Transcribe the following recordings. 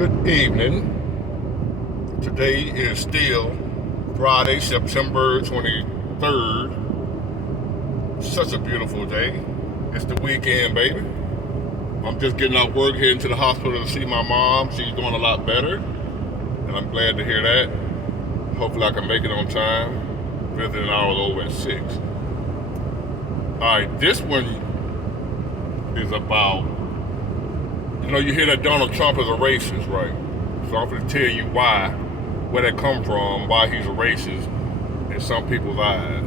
Good evening. Today is still Friday, September 23rd. Such a beautiful day. It's the weekend, baby. I'm just getting out work, heading to the hospital to see my mom. She's doing a lot better, and I'm glad to hear that. Hopefully I can make it on time. Visiting hours over at 6. Alright, this one is about, you hear that Donald Trump is a racist, right? So I'm going to tell you where that come from, why he's a racist in some people's eyes.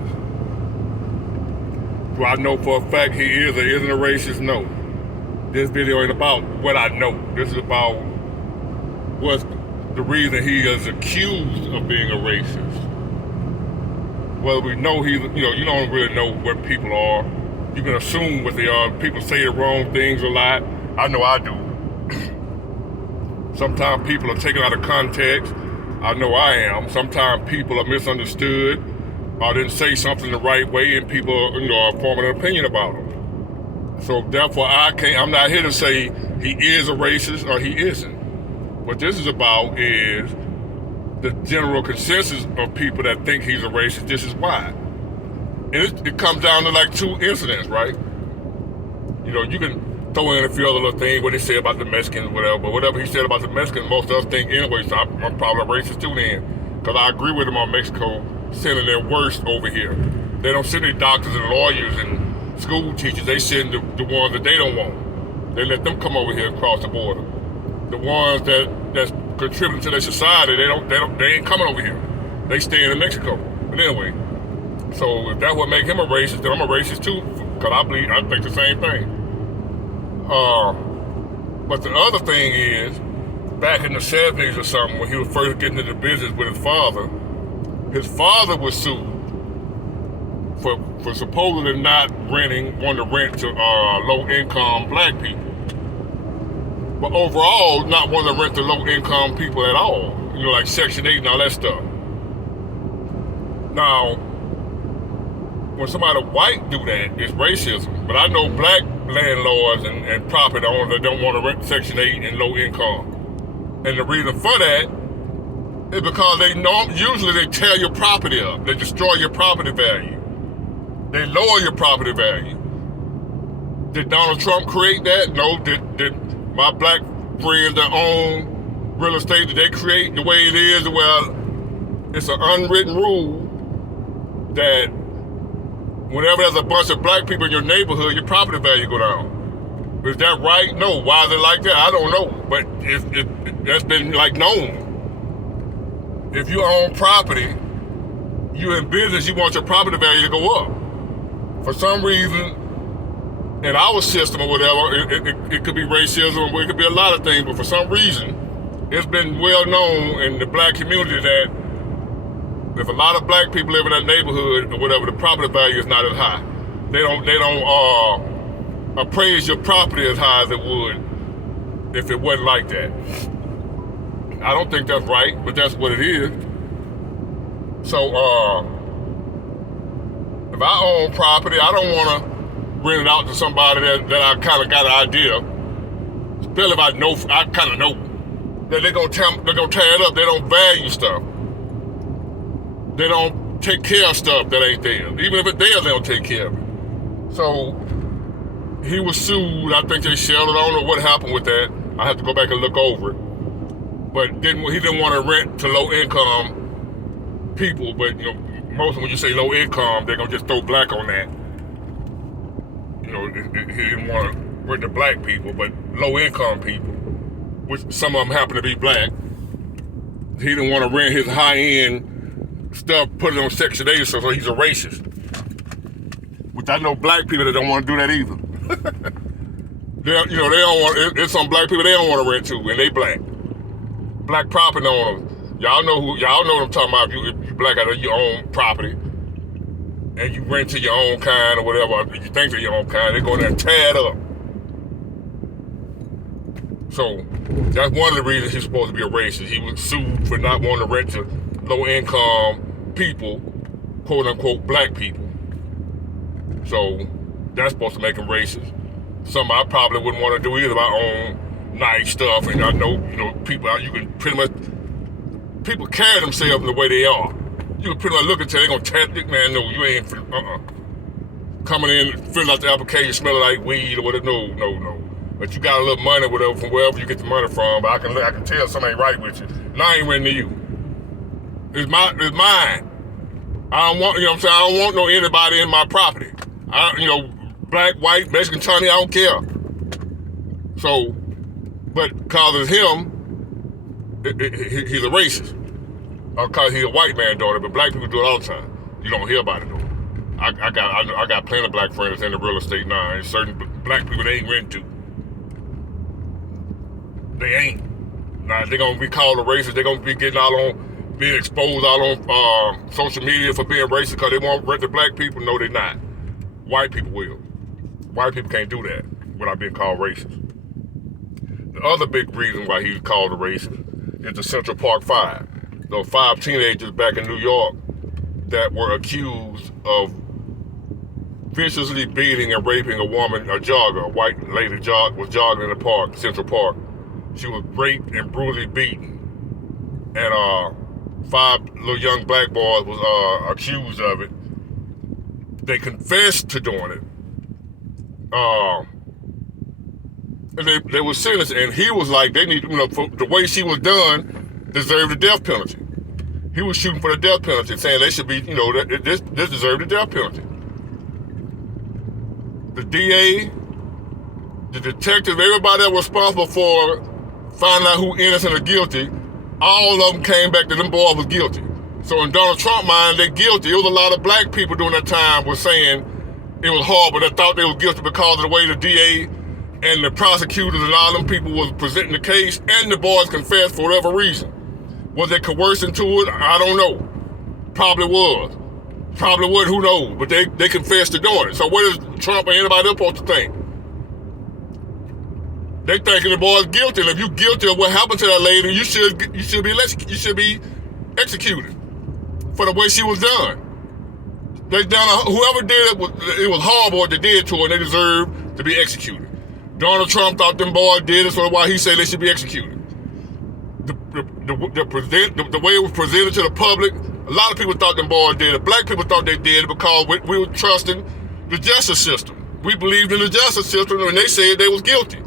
Do I know for a fact he is or isn't a racist? No. This video ain't about what I know. This is about what's the reason he is accused of being a racist. Whether we know you don't really know what people are. You can assume what they are. People say the wrong things a lot. I know I do. Sometimes people are taken out of context. I know I am. Sometimes people are misunderstood or didn't say something the right way, and people are forming an opinion about them. So therefore, I'm not here to say he is a racist or he isn't. What this is about is the general consensus of people that think he's a racist. This is why. And it comes down to like two incidents, right? You can throw in a few other little things, what he said about the Mexicans, whatever. But whatever he said about the Mexicans, most of us think anyway, so I'm probably a racist too then. Because I agree with him on Mexico sending their worst over here. They don't send their doctors and lawyers and school teachers. They send the ones that they don't want. They let them come over here and cross the border. The ones that's contributing to their society, they ain't coming over here. They staying in Mexico. But anyway, so if that would make him a racist, then I'm a racist too. Because I think the same thing. But the other thing is, back in the 70s or something, when he was first getting into the business with his father was sued for supposedly not wanting to rent to low-income black people. But overall, not wanting to rent to low-income people at all. Like Section 8 and all that stuff. Now, when somebody white do that, it's racism. But I know black landlords and property owners that don't want to rent Section 8 and low income. And the reason for that is because usually they tear your property up. They destroy your property value. They lower your property value. Did Donald Trump create that? No. Did my black friends that own real estate, did they create the way it is? Well, it's an unwritten rule that whenever there's a bunch of black people in your neighborhood, your property value go down. Is that right? No. Why is it like that? I don't know. But that's been known. If you own property, you're in business, you want your property value to go up. For some reason, in our system or whatever, it could be racism, or it could be a lot of things, but for some reason, it's been well known in the black community that if a lot of black people live in that neighborhood or whatever, the property value is not as high. They don't appraise your property as high as it would if it wasn't like that. I don't think that's right, but that's what it is. So if I own property, I don't want to rent it out to somebody that I kind of got an idea. Especially if I kind of know that they're gonna tear it up. They don't value stuff. They don't take care of stuff that ain't there. Even if it's there, they don't take care of it. So he was sued. I think they settled. I don't know what happened with that. I have to go back and look over it. But he didn't want to rent to low income people. But most when you say low income, they're gonna just throw black on that. He didn't want to rent to black people, but low income people, which some of them happen to be black. He didn't want to rent his high end stuff, put it on Section 8, so he's a racist. Which I know black people that don't want to do that either. they don't want. It's some black people they don't want to rent to, and they black. Black property owners. Y'all know what I'm talking about. If you black out of your own property, and you rent to your own kind or whatever, you think they're your own kind, they go there and tear it up. So that's one of the reasons he's supposed to be a racist. He was sued for not wanting to rent to low-income people, quote-unquote black people. So that's supposed to make him racist. Something I probably wouldn't want to do either if I own nice stuff, and I know, people, you can pretty much, people carry themselves the way they are. You can pretty much look and tell they're gonna tap it, man, no, you ain't, coming in, filling out the application, smelling like weed or whatever, no. But you got a little money, whatever, from wherever you get the money from, but I can tell something ain't right with you. And I ain't renting to you. It's mine. I don't want, I don't want no anybody in my property. Black, white, Mexican, Chinese, I don't care. So, but because it's him, he's a racist. Because he's a white man daughter, but black people do it all the time. You don't hear about it though. I got plenty of black friends in the real estate now, and certain black people they ain't renting to. They ain't. Now they're gonna be called a racist. They're gonna be being exposed all on social media for being racist because they won't rent to black people. No, they're not. White people will. White people can't do that without being called racist. The other big reason why he's called a racist is the Central Park Five. Those 5 teenagers back in New York that were accused of viciously beating and raping a woman, a jogger, a white lady was jogging in the park, Central Park. She was raped and brutally beaten. And 5 little young black boys was accused of it. They confessed to doing it. And they were sentenced, and he was like, they need, for the way she was done, deserved the death penalty. He was shooting for the death penalty, saying they should be, this deserved the death penalty. The DA, the detective, everybody that was responsible for finding out who innocent or guilty, all of them came back that them boys was guilty. So in Donald Trump's mind, they're guilty. It was a lot of black people during that time were saying it was horrible. They thought they were guilty because of the way the DA and the prosecutors and all them people was presenting the case, and the boys confessed for whatever reason. Was they coerced into it? I don't know. Probably was. Probably would, who knows? But they confessed to doing it. So what is Trump or anybody else supposed to think? They thinking the boy's guilty, and if you guilty of what happened to that lady, you should be executed for the way she was done. Whoever did it was horrible what they did to her, and they deserve to be executed. Donald Trump thought them boys did it, so that's why he said they should be executed. The way it was presented to the public, a lot of people thought them boys did it. Black people thought they did it because we were trusting the justice system. We believed in the justice system, and they said they was guilty.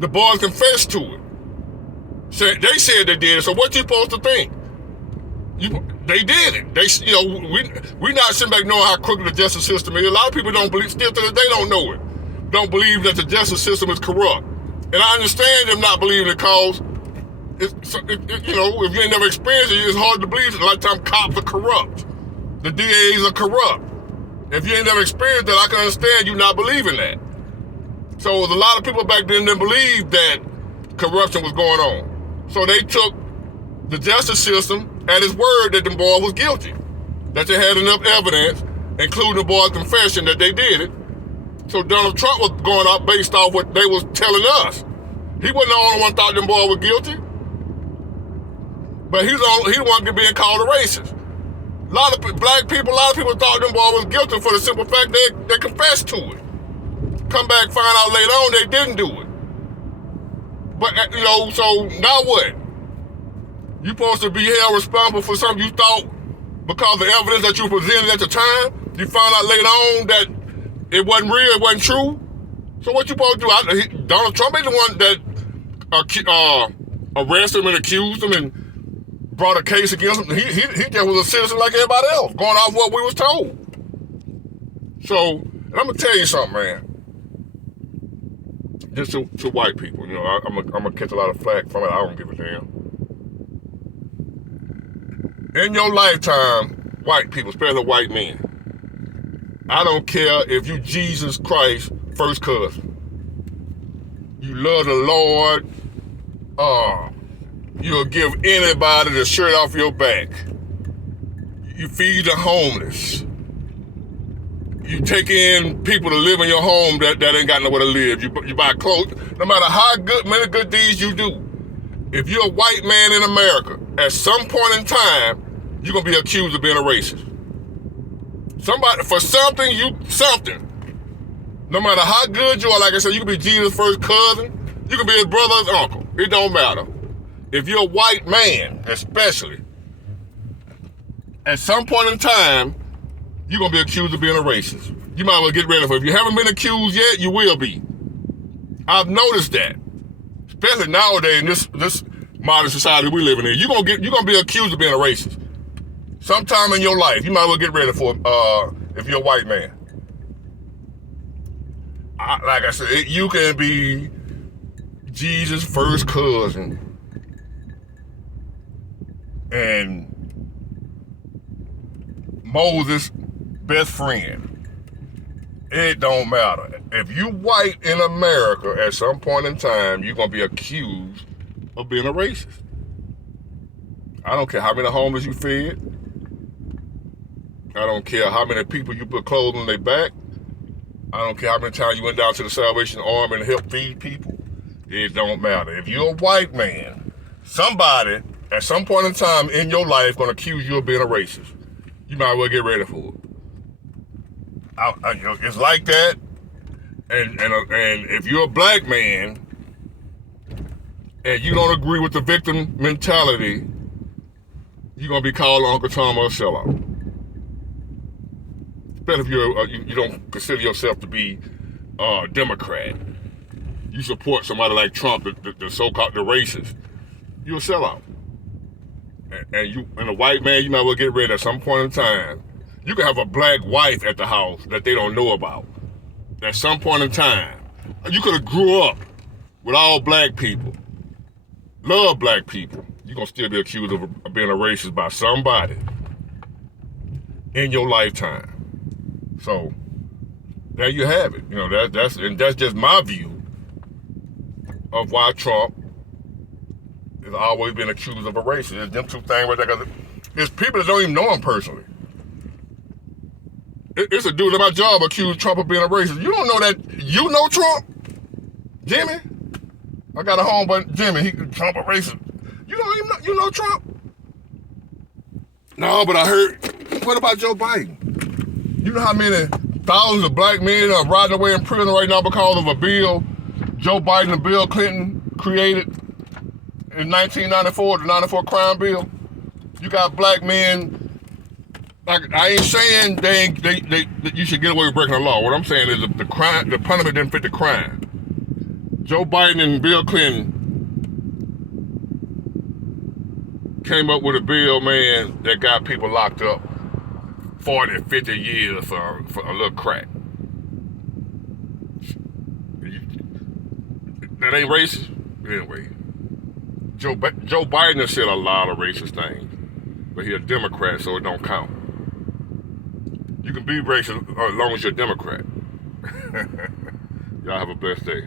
The boys confessed to it. They said they did it, so what you supposed to think? They did it. We not sitting back knowing how crooked the justice system is. A lot of people don't believe, still to this day don't know it. Don't believe that the justice system is corrupt. And I understand them not believing it because, if you ain't never experienced it, it's hard to believe. A lot of times cops are corrupt. The DAs are corrupt. If you ain't never experienced that, I can understand you not believing that. So a lot of people back then didn't believe that corruption was going on. So they took the justice system at his word that the boy was guilty. That they had enough evidence, including the boy's confession, that they did it. So Donald Trump was going out based off what they was telling us. He wasn't the only one thought them boy was guilty. But he the one being called a racist. A lot of people thought them boy was guilty for the simple fact they confessed to it. Come back, find out later on they didn't do it. But, so now what? You supposed to be held responsible for something you thought because of the evidence that you presented at the time. You found out later on that it wasn't real, it wasn't true. So what you supposed to do? Donald Trump ain't the one that arrested him and accused him and brought a case against him. He just was a citizen like everybody else, going off what we was told. So, and I'm gonna tell you something, man. Just to white people, I'm gonna catch a lot of flack from it. I don't give a damn. In your lifetime, white people, especially white men, I don't care if you Jesus Christ first cousin. You love the Lord. You'll give anybody the shirt off your back. You feed the homeless. You take in people to live in your home that ain't got nowhere to live. You buy clothes. No matter how many good deeds you do, if you're a white man in America, at some point in time, you're going to be accused of being a racist. For something. No matter how good you are, like I said, you could be Jesus' first cousin, You can be his brother or his uncle. It don't matter. If you're a white man, especially, at some point in time, you're going to be accused of being a racist. You might as well get ready for it. If you haven't been accused yet, you will be. I've noticed that. Especially nowadays in this modern society we live in. You're gonna be accused of being a racist. Sometime in your life, you might as well get ready for if you're a white man. Like I said, you can be Jesus' first cousin and Moses' best friend. It don't matter. If you white in America, at some point in time, you're going to be accused of being a racist. I don't care how many homeless you fed. I don't care how many people you put clothes on their back. I don't care how many times you went down to the Salvation Army and helped feed people. It don't matter. If you're a white man, somebody at some point in time in your life going to accuse you of being a racist. You might as well get ready for it. It's like that, and if you're a black man and you don't agree with the victim mentality, you're gonna be called Uncle Tom or a sellout. Especially if you don't consider yourself to be a Democrat. You support somebody like Trump, the so-called racist. You're a sellout. And a white man, you might as well get ready at some point in time. You can have a black wife at the house that they don't know about. At some point in time, you could have grew up with all black people, love black people. You're gonna still be accused of being a racist by somebody in your lifetime. So there you have it. You know, that's just my view of why Trump has always been accused of a racist. It's them two things right there. It's people that don't even know him personally. It's a dude at my job accused Trump of being a racist. You don't know that. You know Trump? Jimmy? I got a home, but Jimmy, Trump a racist. You don't even know, you know Trump? No, but I heard, what about Joe Biden? You know how many thousands of black men are riding away in prison right now because of a bill Joe Biden and Bill Clinton created in 1994, the 94 crime bill? You got black men. Like, I ain't saying that you should get away with breaking the law. What I'm saying is the punishment didn't fit the crime. Joe Biden and Bill Clinton came up with a bill, man, that got people locked up 40, 50 years for a little crack. That ain't racist? Anyway, Joe Biden has said a lot of racist things, but he's a Democrat, so it don't count. You can be racist as long as you're a Democrat. Y'all have a blessed day.